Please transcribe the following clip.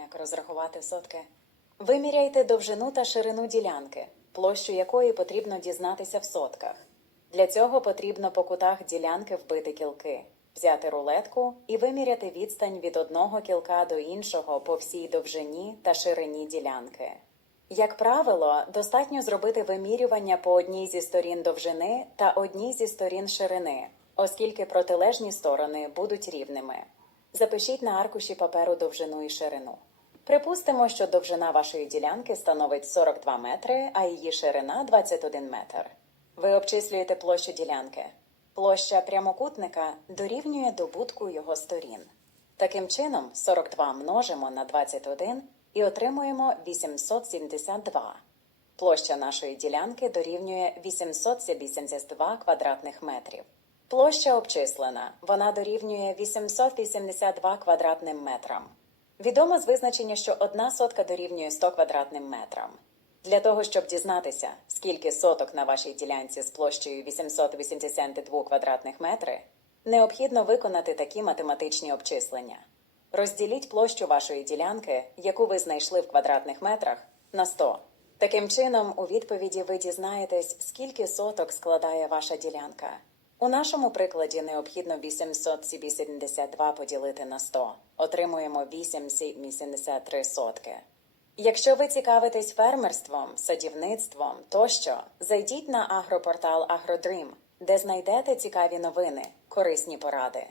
Як розрахувати сотки? Виміряйте довжину та ширину ділянки, площу якої потрібно дізнатися в сотках. Для цього потрібно по кутах ділянки вбити кілки, взяти рулетку і виміряти відстань від одного кілка до іншого по всій довжині та ширині ділянки. Як правило, достатньо зробити вимірювання по одній зі сторін довжини та одній зі сторін ширини, оскільки протилежні сторони будуть рівними. Запишіть на аркуші паперу довжину і ширину. Припустимо, що довжина вашої ділянки становить 42 метри, а її ширина 21 метр. Ви обчислюєте площу ділянки. Площа прямокутника дорівнює добутку його сторін. Таким чином, 42 множимо на 21 і отримуємо 872. Площа нашої ділянки дорівнює 882 квадратних метрів. Площа обчислена. Вона дорівнює 882 квадратним метрам. Відомо з визначення, що одна сотка дорівнює 100 квадратним метрам. Для того, щоб дізнатися, скільки соток на вашій ділянці з площею 882 квадратних метри, необхідно виконати такі математичні обчислення. Розділіть площу вашої ділянки, яку ви знайшли в квадратних метрах, на 100. Таким чином, у відповіді ви дізнаєтесь, скільки соток складає ваша ділянка. У нашому прикладі необхідно 872 поділити на 100. Отримуємо 873 сотки. Якщо ви цікавитесь фермерством, садівництвом тощо, зайдіть на агропортал AgroDream, де знайдете цікаві новини, корисні поради.